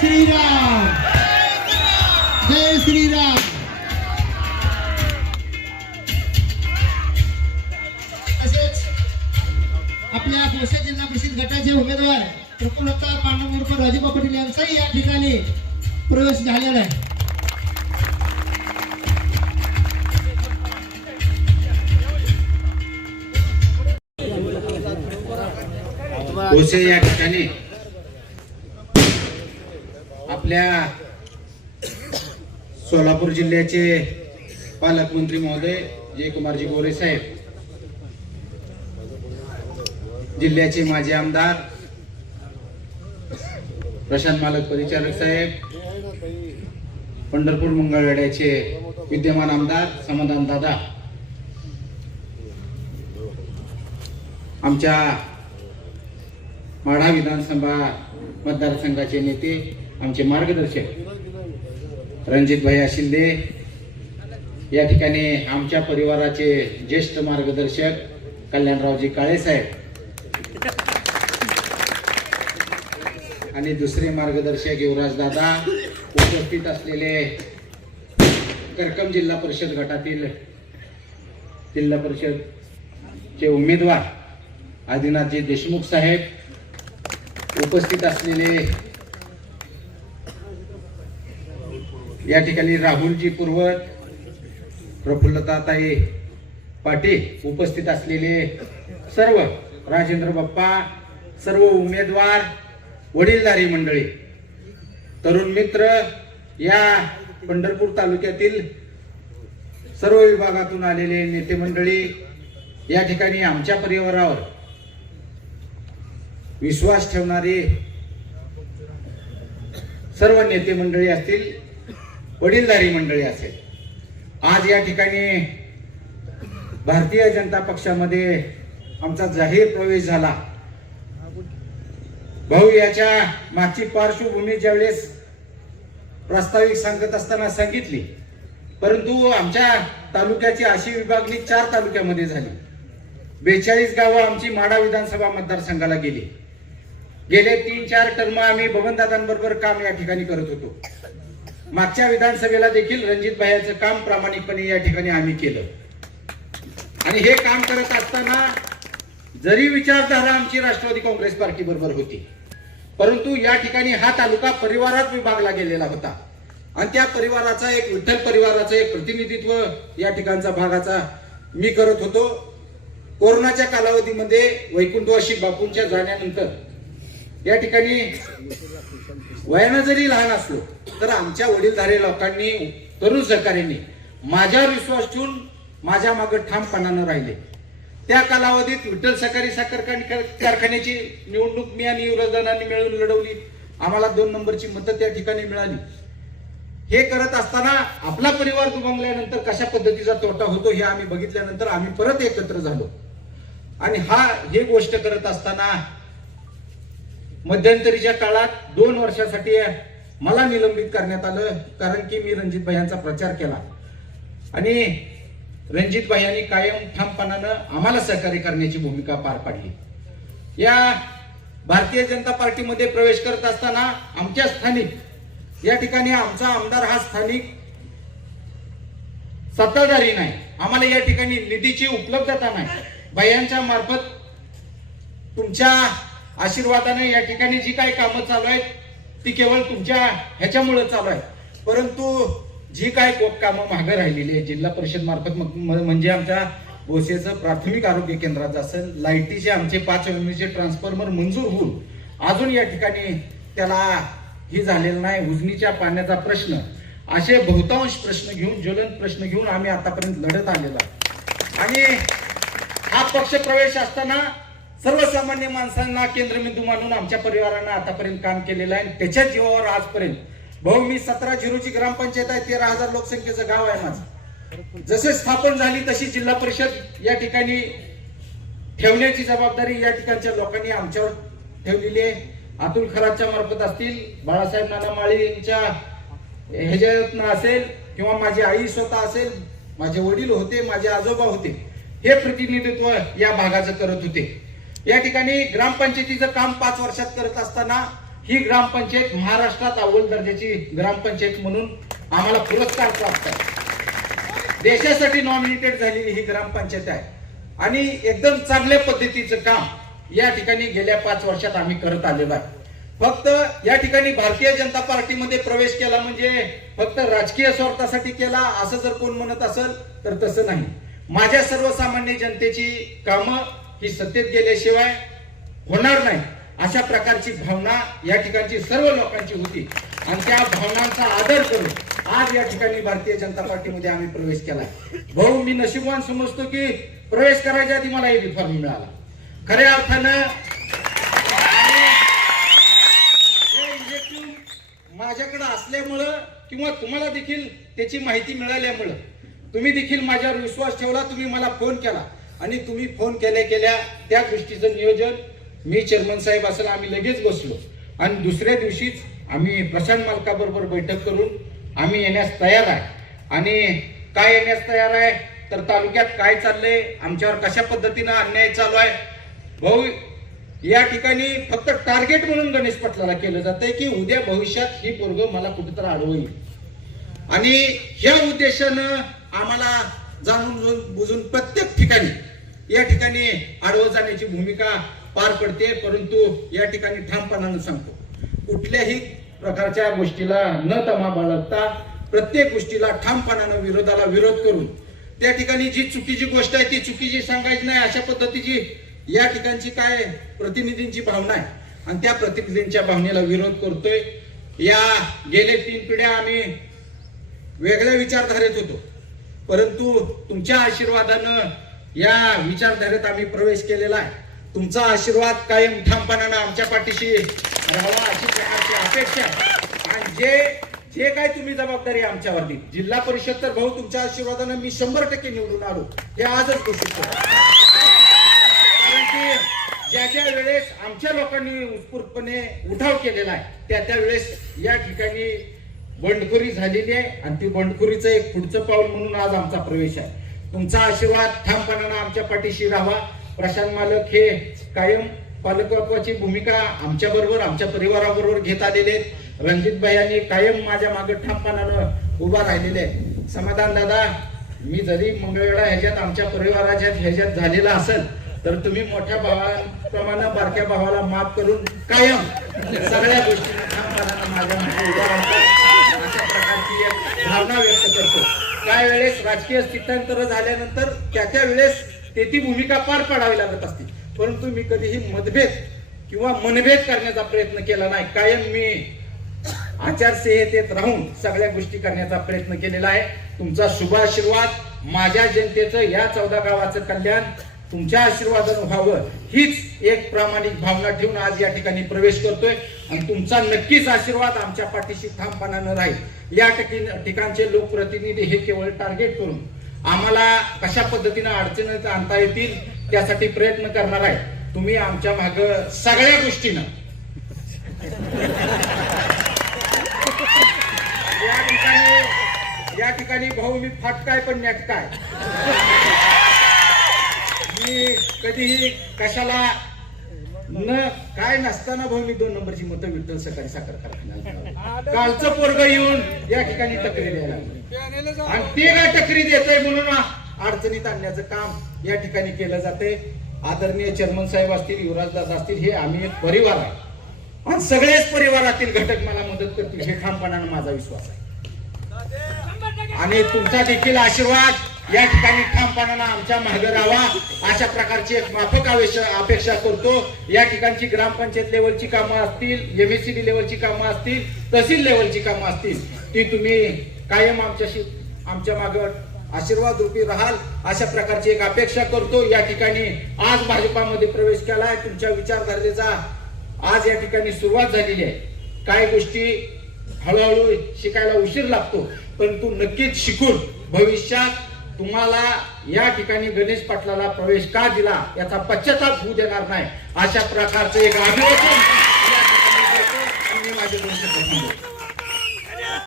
श्रीराम, जय श्रीराम. तसेच आपल्या भोसे जिल्हा परिषद गटाचे उमेदवार प्रफुल्लता पांडुरंग राजूबा पाटील यांचाही या ठिकाणी प्रवेश झालेला आहे. भोसे या ठिकाणी आपल्या सोलापूर जिल्ह्याचे पालकमंत्री महोदय जयकुमारजी गोरे साहेब, जिल्ह्याचे माजी आमदार प्रशांत मालक परिचारक साहेब, पंढरपूर मंगळवेढ्याचे विद्यमान आमदार समाधान दादा, आमच्या माढा विधानसभा मतदारसंघाचे नेते, आमचे मार्गदर्शक रणजित भैया शिंदे, या ठिकाणी आमच्या परिवाराचे ज्येष्ठ मार्गदर्शक कल्याणरावजी काळे साहेब आणि दुसरे मार्गदर्शक युवराज दादा, उपस्थित असलेले करकम जिल्हा परिषद गटातील जिल्हा परिषदचे उमेदवार आदिनाथजी देशमुख साहेब, उपस्थित असलेले या ठिकाणी राहुलजी पूर्वत, प्रफुल्लताताई पाटील, उपस्थित असलेले सर्व राजेंद्र बाप्पा, सर्व उमेदवार, वडीलधारी मंडळी, तरुण मित्र, या पंढरपूर तालुक्यातील सर्व विभागातून आलेले नेते मंडळी, या ठिकाणी आमच्या परिवारावर विश्वास ठेवणारे सर्व नेते मंडळी असतील, वडीलधारी मंडळी असेल, आज या ठिकाणी भारतीय जनता पक्षामध्ये आमचा जाहीर प्रवेश झाला. भाऊ, याच्या मागची पार्श्वभूमी ज्यावेळेस प्रास्ताविक सांगत असताना सांगितली, परंतु आमच्या तालुक्याची अशी विभागणी 4 तालुक्यामध्ये झाली. 42 गावं आमची माढा विधानसभा मतदारसंघाला गेली. गेले 3-4 टर्म आम्ही बबनदादांबरोबर काम या ठिकाणी करत होतो. मागच्या विधानसभेला देखील रणजित भाईचं काम प्रामाणिकपणे या ठिकाणी आम्ही केलं. आणि हे काम करत असताना जरी विचारधारा आमची राष्ट्रवादी काँग्रेस पार्टी बरोबर होती, परंतु या ठिकाणी हा तालुका परिवारात विभागला गेलेला होता आणि त्या परिवाराचा एक विठ्ठल परिवाराचं एक प्रतिनिधित्व या ठिकाणचा भागाचा मी करत होतो. कोरोनाच्या कालावधीमध्ये वैकुंठवासी बापूंच्या जाण्यानंतर या ठिकाणी वयानं जरी लहान असलो तर आमच्या वडीलधारे लोकांनी, तरुण सहकार्यांनी माझ्यावर विश्वास ठेवून माझ्या मागे ठामपणानं राहिले. त्या कालावधीत विठ्ठल सहकारी साखर कारखान्याची निवडणूक मी आणि युवराजदादांनी मिळून लढवली. आम्हाला 2 नंबरची मतं त्या ठिकाणी मिळाली. हे करत असताना आपला परिवार दुभंगल्यानंतर कशा पद्धतीचा तोटा होतो हे आम्ही बघितल्यानंतर आम्ही परत एकत्र झालो. आणि हे गोष्ट करत असताना मध्यंतरीच्या काळात 2 वर्षासाठी मला निलंबित करण्यात आलं, कारण की मी रणजित भाईंचा प्रचार केला आणि रणजित भाईंनी कायम ठामपणानं आम्हाला सहकार्य करण्याची भूमिका पार पाडली. या भारतीय जनता पार्टीमध्ये प्रवेश करत असताना आमच्या स्थानिक या ठिकाणी आमचा आमदार हा स्थानिक सत्ताधारी नाही, आम्हाला या ठिकाणी निधीची उपलब्धता नाही. भाईंच्या मार्फत तुमच्या आशीर्वादाने या ठिकाणी जी काही कामं चालू आहेत ती केवळ तुमच्या ह्याच्यामुळे चालू आहे. परंतु जी काय कामं मागे राहिलेली आहे जिल्हा परिषद मार्फत, म्हणजे आमच्या भोसेचं प्राथमिक आरोग्य केंद्राचं असेल, लाईटीचे आमचे 5 युनिटचे ट्रान्सफॉर्मर मंजूर होऊन अजून या ठिकाणी त्याला ही झालेलं नाही. उजनीच्या पाण्याचा प्रश्न, असे बहुतांश प्रश्न घेऊन, ज्वलंत प्रश्न घेऊन आम्ही आतापर्यंत लढत आलेला. आणि हा पक्ष प्रवेश असताना सर्वसामान्य माणसांना केंद्रबिंदू मानून आमच्या परिवारांना आतापर्यंत काम केलेलं आहे. त्याच्या जीवावर आजपर्यंत भाऊ, मी 17-0ची ग्रामपंचायत आहे, 13,000 लोकसंख्येचं गाव आहे माझं. जसे स्थापन झाली तशी जिल्हा परिषद या ठिकाणी ठेवण्याची जबाबदारी या ठिकाणच्या लोकांनी आमच्यावर ठेवलेली आहे. अतुल खरातच्या मार्फत असतील, बाळासाहेब नाना माळींच्या ह्याच्यातनं असेल, किंवा माझी आई स्वतः असेल, माझे वडील होते, माझे आजोबा होते, हे प्रतिनिधित्व या भागाचं करत होते. या ठिकाणी ग्रामपंचायतीचं काम 5 वर्षात करत असताना ही ग्रामपंचायत महाराष्ट्रात अव्वल दर्जाची ग्रामपंचायत म्हणून आम्हाला पुरस्कार प्राप्त आहे. देशासाठी नॉमिनेटेड झालेली ही ग्रामपंचायत आहे आणि एकदम चांगल्या पद्धतीचं काम या ठिकाणी गेल्या 5 वर्षात आम्ही करत आलेलो आहे. फक्त या ठिकाणी भारतीय जनता पार्टीमध्ये प्रवेश केला म्हणजे फक्त राजकीय स्वार्थासाठी केला असं जर कोण म्हणत असेल तर तसं नाही. माझ्या सर्वसामान्य जनतेची कामं ही सत्तेत गेल्याशिवाय होणार नाही अशा प्रकारची भावना या ठिकाणची सर्व लोकांची होती आणि त्या भावनांचा आदर करून आज या ठिकाणी भारतीय जनता पार्टीमध्ये आम्ही प्रवेश केला. भाऊ, मी नशीबवान समजतो की प्रवेश करायच्या आधी मला हे फॉर्म मिळाला. खऱ्या अर्थानं माझ्याकडे असल्यामुळं किंवा तुम्हाला देखील त्याची माहिती मिळाल्यामुळं तुम्ही देखील माझ्यावर विश्वास ठेवला, तुम्ही मला फोन केला आणि तुम्ही फोन केल्या त्या गोष्टीचं नियोजन मी चेअरमन साहेब असेल आम्ही लगेच बसलो आणि दुसऱ्या दिवशीच आम्ही प्रशांत मालकाबरोबर बैठक करून आम्ही येण्यास तयार आहे. आणि काय येण्यास तयार आहे तर तालुक्यात काय चाललंय, आमच्यावर कशा पद्धतीनं अन्याय चालू आहे. भाऊ, या ठिकाणी फक्त टार्गेट म्हणून गणेश पाटलाला केलं जातंय की उद्या भविष्यात ही पोरग मला कुठेतरी अडवईल आणि ह्या उद्देशानं आम्हाला जाणून बुजून प्रत्येक ठिकाणी या ठिकाणी आडवं जाण्याची भूमिका पार पडते. परंतु या ठिकाणी ठामपणानं सांगतो, कुठल्याही प्रकारच्या गोष्टीला न तमा बाळगता प्रत्येक गोष्टीला ठामपणानं विरोधाला विरोध करून त्या ठिकाणी जी चुकीची गोष्ट आहे ती चुकीची सांगायची नाही अशा पद्धतीची या ठिकाणची काय प्रतिनिधींची भावना आहे आणि त्या प्रतिनिधींच्या भावनेला विरोध करतोय. या गेले 3 पिढ्या आम्ही वेगळ्या विचारधारेत होतो, परंतु तुमच्या आशीर्वादानं या विचारधारेत आम्ही प्रवेश केलेला आहे. तुमचा आशीर्वाद कायम ठामपणानं आमच्या पाठीशी राहावा अशी प्रकारची अपेक्षा आहे. आणि जे काय तुम्ही जबाबदारी आमच्यावरती, जिल्हा परिषद तर भाऊ तुमच्या आशीर्वादानं मी 100% निवडून आलो हे आजच घोषित करतो. कारण की ज्या वेळेस आमच्या लोकांनी उत्स्फूर्तपणे उठाव केलेला आहे त्या वेळेस या ठिकाणी बंडखोरी झालेली आहे आणि ती बंडखोरीचं एक पुढचं पाऊल म्हणून आज आमचा प्रवेश आहे. तुमचा आशीर्वाद ठामपणानं आमच्या पाठीशी राहावा. प्रशांत मालक हे कायम पालकत्वाची भूमिका आमच्या बरोबर आमच्या परिवाराबरोबर घेत आलेले आहेत. रणजित भाई यांनी कायम माझ्या मागे ठामपणानं उभा राहिलेले आहे. समाधान दादा, मी जरी मंगळवेढा ह्याच्यात आमच्या परिवाराच्या ह्याच्यात झालेला असेल तर तुम्ही मोठ्या भावाप्रमाणे बारक्या भावाला माफ करून कायम सगळ्या गोष्टी ठामपणानं माझ्या मागे उभा राहतात अशा प्रकारची एक भावना व्यक्त करतो. काय वेळेस राजकीय स्थित्यांतर झाल्यानंतर त्या वेळेस ती भूमिका पार पाडावी लागत असते, परंतु मी कधीही मतभेद किंवा मनभेद करण्याचा प्रयत्न केला नाही. कायम मी आचारसंहितेत राहून सगळ्या गोष्टी करण्याचा प्रयत्न केलेला आहे. तुमचा शुभ आशीर्वाद माझ्या जनतेचं या 14 गावाचं कल्याण तुमच्या आशीर्वादानं व्हावं हीच एक प्रामाणिक भावना ठेवून आज या ठिकाणी प्रवेश करतोय आणि तुमचा नक्कीच आशीर्वाद आमच्या पाठीशी ठामपणानं राहील. या ठिकाणचे लोकप्रतिनिधी हे केवळ टार्गेट करून आम्हाला कशा पद्धतीनं अडचणीत आणता येतील त्यासाठी प्रयत्न करणार आहे. तुम्ही आमच्या माग सगळ्या गोष्टीनं या ठिकाणी भाऊ मी फाटकाय पण नेटकाय, मी कधीही कशाला न काय नसताना भाऊ मी 2 नंबरची मतं विठ्ठल सहकारी साखर कारखान्याला कालचं पोरग येऊन या ठिकाणी टकरी द्यायला आणि ते काय टकरी देतय म्हणून अडचणीत आणण्याचं काम या ठिकाणी केलं जाते. आदरणीय चेअरमन साहेब असतील, युवराज दादा असतील, हे आम्ही एक परिवार आहे आणि सगळेच परिवारातील घटक मला मदत करतील हे ठामपणानं माझा विश्वास आहे. आणि तुमचा देखील आशीर्वाद या ठिकाणी ठामपणानं आमच्या मागे राहावा अशा प्रकारची एक माफक अपेक्षा करतो. या ठिकाणची ग्रामपंचायत लेवलची कामं असतील, MSCD लेवलची कामं असतील, तहसील लेवलची कामं असतील, ती तुम्ही कायम आमच्या मागे आशीर्वाद रूपी राहाल अशा प्रकारची एक अपेक्षा करतो. या ठिकाणी आज भाजपामध्ये प्रवेश केलाय, तुमच्या विचारधारेचा आज या ठिकाणी सुरुवात झालेली आहे. काही गोष्टी हळूहळू शिकायला उशीर लागतो, परंतु नक्कीच शिकून भविष्यात तुम्हाला या ठिकाणी गणेश पाटलाला प्रवेश का दिला याचा पश्चाताप होऊ देणार नाही अशा प्रकारचं एक अभिवादन या ठिकाणी करतो. माझे 2 शब्द